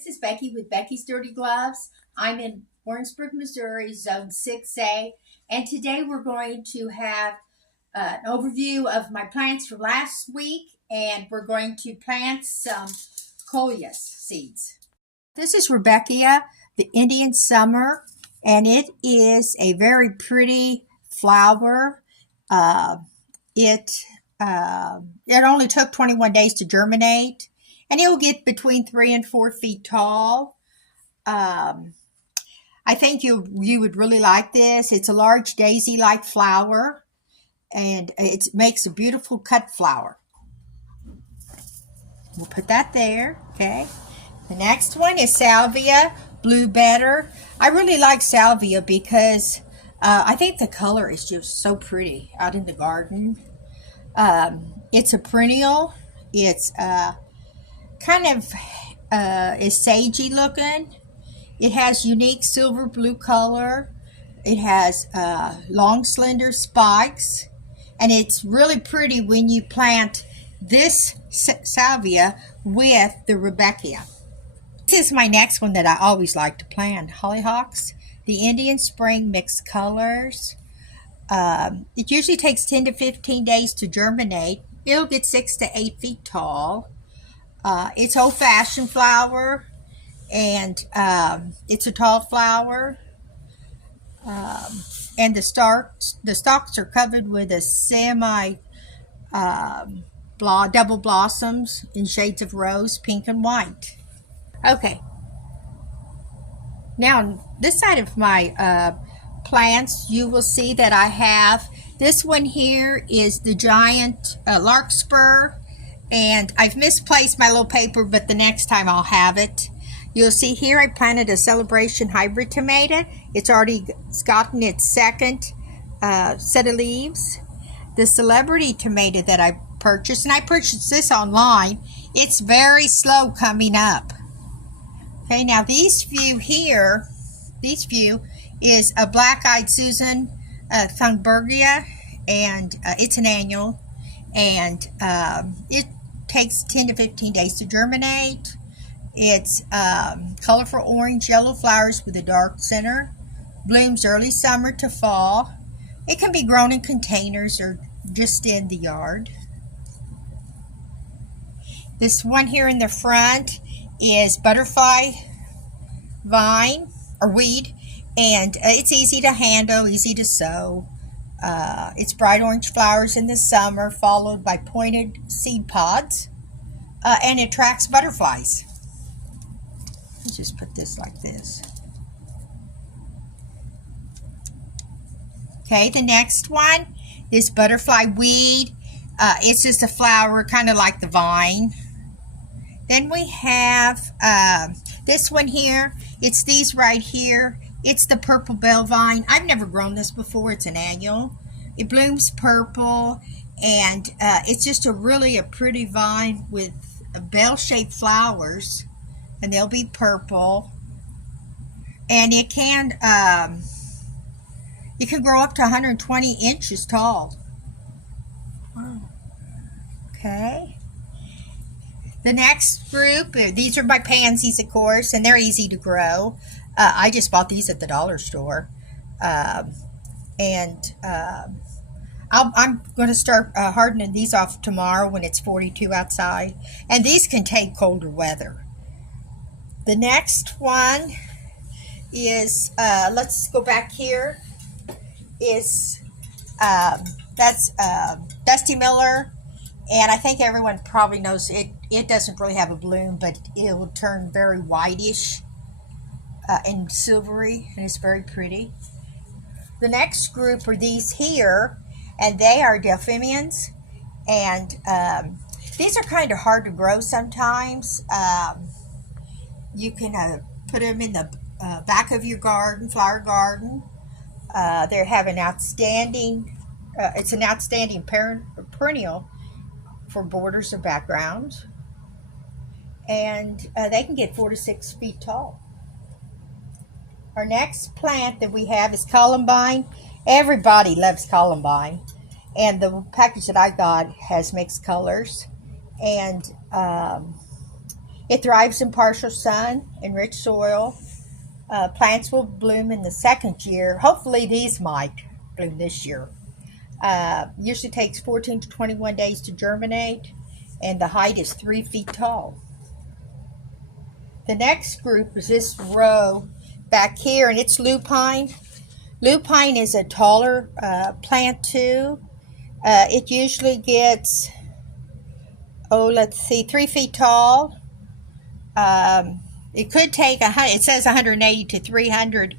This is Becky with Becky's Dirty Gloves. I'm in Warrensburg, Missouri, Zone 6A, and today we're going to have an overview of my plants from last week, and we're going to plant some Coleus seeds. This is Rebecca, the Indian Summer, and it is a very pretty flower. It only took 21 days to germinate, and it will get between 3 and 4 feet tall. I think you would really like this. It's a large daisy-like flower, and it makes a beautiful cut flower. We'll put that there, okay? The next one is Salvia Blue Better. I really like Salvia because I think the color is just so pretty out in the garden. It's a perennial. It's kind of is sagey looking. It has unique silver blue color. It has long slender spikes, and it's really pretty when you plant this salvia with the Rebecca. This is my next one that I always like to plant, hollyhocks, the Indian Spring mixed colors. It usually takes 10 to 15 days to germinate. It'll get 6 to 8 feet tall. It's old-fashioned flower, and it's a tall flower. And the stalks are covered with a double blossoms in shades of rose, pink, and white. Okay. Now, on this side of my plants, you will see that I have this one here is the giant larkspur. And I've misplaced my little paper, but the next time I'll have it. You'll see here I planted a Celebration hybrid tomato. It's gotten its second set of leaves. The Celebrity tomato that I purchased, and I purchased this online, it's very slow coming up. Okay, now these few is a Black-Eyed Susan Thunbergia, and it's an annual, and it takes 10 to 15 days to germinate. It's colorful orange yellow flowers with a dark center. Blooms early summer to fall. It can be grown in containers or just in the yard. This one here in the front is butterfly vine or weed, and it's easy to handle, easy to sow. It's bright orange flowers in the summer, followed by pointed seed pods, and it attracts butterflies. Let's just put this like this. Okay, the next one is butterfly weed. It's just a flower, kind of like the vine. Then we have this one here. It's these right here. It's the purple bell vine. I've never grown this before. It's an annual. It blooms purple, and it's just a pretty vine with bell-shaped flowers, and they'll be purple. And it can grow up to 120 inches tall. Okay. The next group, these are my pansies, of course, and they're easy to grow. I just bought these at the dollar store. I'm going to start hardening these off tomorrow when it's 42 outside. And these can take colder weather. The next one is, let's go back here, is, that's Dusty Miller. And I think everyone probably knows it doesn't really have a bloom, but it will turn very whitish and silvery, and it's very pretty. The next group are these here, and they are delphiniums, and these are kind of hard to grow sometimes. You can put them in the back of your garden, flower garden. They have an outstanding, it's an outstanding perennial for borders or backgrounds, and they can get 4 to 6 feet tall. Our next plant that we have is columbine. Everybody loves columbine, and the package that I got has mixed colors, and It thrives in partial sun and rich soil. Plants will bloom in the second year. Hopefully these might bloom this year. Usually takes 14 to 21 days to germinate, and the height is 3 feet tall. The next group is this row back here, and it's lupine. Lupine is a taller plant too. It usually gets, 3 feet tall. It could take, it says 180 to 300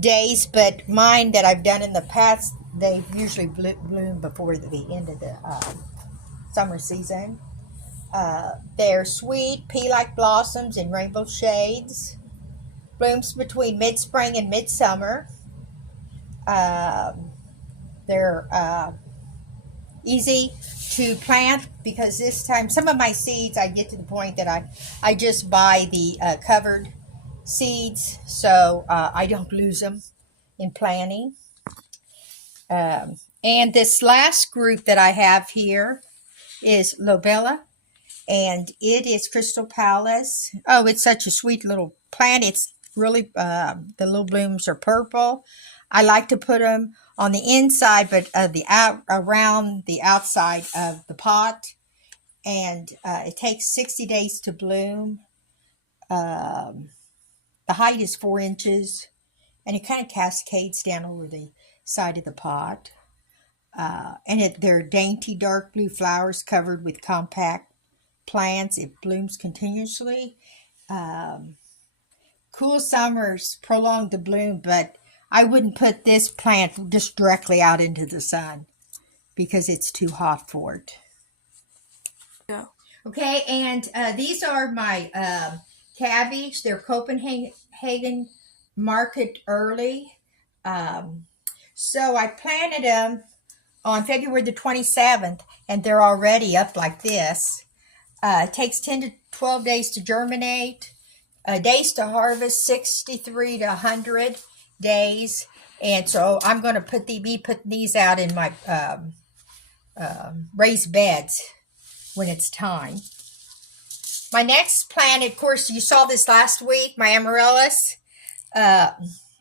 days, but mine that I've done in the past, they usually bloom before the end of the summer season. They're sweet, pea-like blossoms in rainbow shades. Blooms between mid-spring and midsummer. They're easy to plant because this time some of my seeds I get to the point that I just buy the covered seeds, so I don't lose them in planting. And this last group that I have here is lobella, and it is Crystal Palace. Oh, it's such a sweet little plant. It's really, the little blooms are purple. I like to put them on the inside, but around the outside of the pot. And it takes 60 days to bloom. The height is 4 inches, and it kind of cascades down over the side of the pot. And they're dainty dark blue flowers covered with compact plants. It blooms continuously. Cool summers prolong the bloom, but I wouldn't put this plant just directly out into the sun because it's too hot for it. Yeah. Okay, and these are my cabbage. They're Copenhagen market early. So I planted them on February the 27th, and they're already up like this. It takes 10 to 12 days to germinate. Days to harvest, 63 to 100 days. And so I'm going to be putting these out in my raised beds when it's time. My next plant, of course, you saw this last week, my amaryllis. I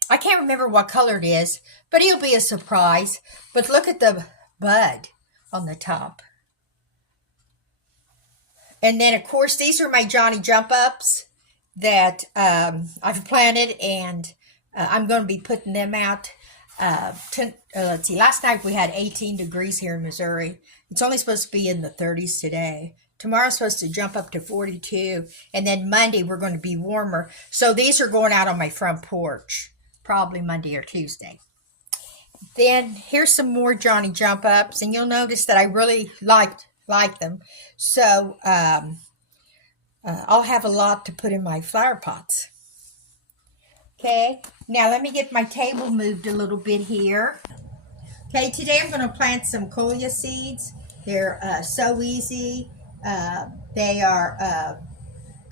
can't remember what color it is, but it'll be a surprise. But look at the bud on the top. And then, of course, these are my Johnny Jump Ups that I've planted, and I'm going to be putting them out. Let's see, last night we had 18 degrees here in Missouri. It's only supposed to be in the 30s today. Tomorrow's supposed to jump up to 42, and then Monday we're going to be warmer. So these are going out on my front porch, probably Monday or Tuesday. Then here's some more Johnny Jump Ups, and you'll notice that I really like them. So I'll have a lot to put in my flower pots. Okay, now let me get my table moved a little bit here. Okay, today I'm going to plant some Coleus seeds. They're so easy. They are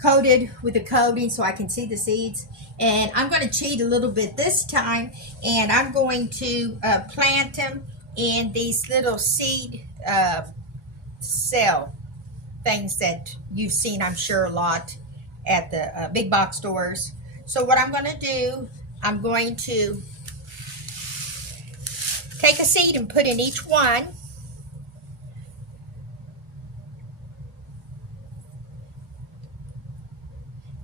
coated with a coating so I can see the seeds. And I'm going to cheat a little bit this time, and I'm going to plant them in these little seed cell things that you've seen, I'm sure, a lot at the big box stores. So what I'm going to do, I'm going to take a seed and put in each one.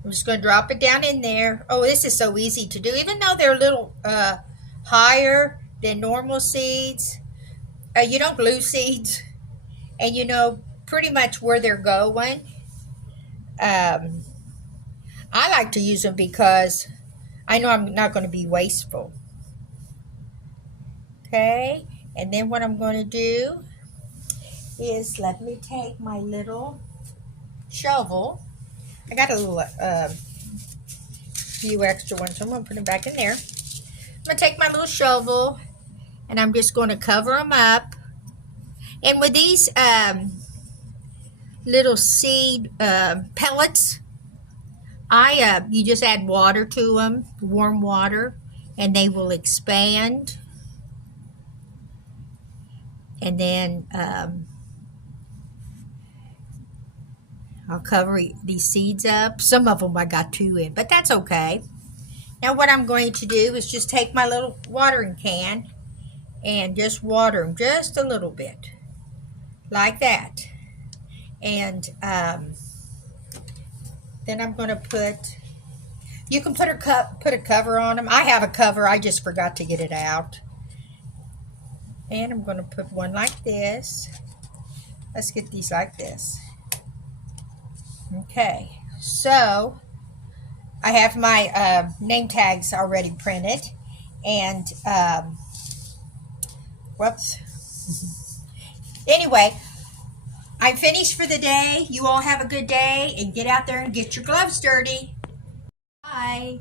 I'm just going to drop it down in there. Oh, this is so easy to do, even though they're a little higher than normal seeds. You don't glue seeds, and you know pretty much where they're going. I like to use them because I know I'm not going to be wasteful. Okay, and then what I'm going to do is, let me take my little shovel. I got a little few extra ones, so I'm going to put them back in there. I'm going to take my little shovel, and I'm just going to cover them up. And with these little seed pellets, you just add water to them, warm water, and they will expand. And then I'll cover these seeds up. Some of them I got 2 in, but that's okay. Now what I'm going to do is just take my little watering can and just water them just a little bit, like that. And then I'm going to put, you can put a cover on them. I have a cover, I just forgot to get it out. And I'm going to put one like this. Let's get these like this. Okay, so I have my name tags already printed, and whoops. Anyway, I'm finished for the day. You all have a good day, and get out there and get your gloves dirty. Bye.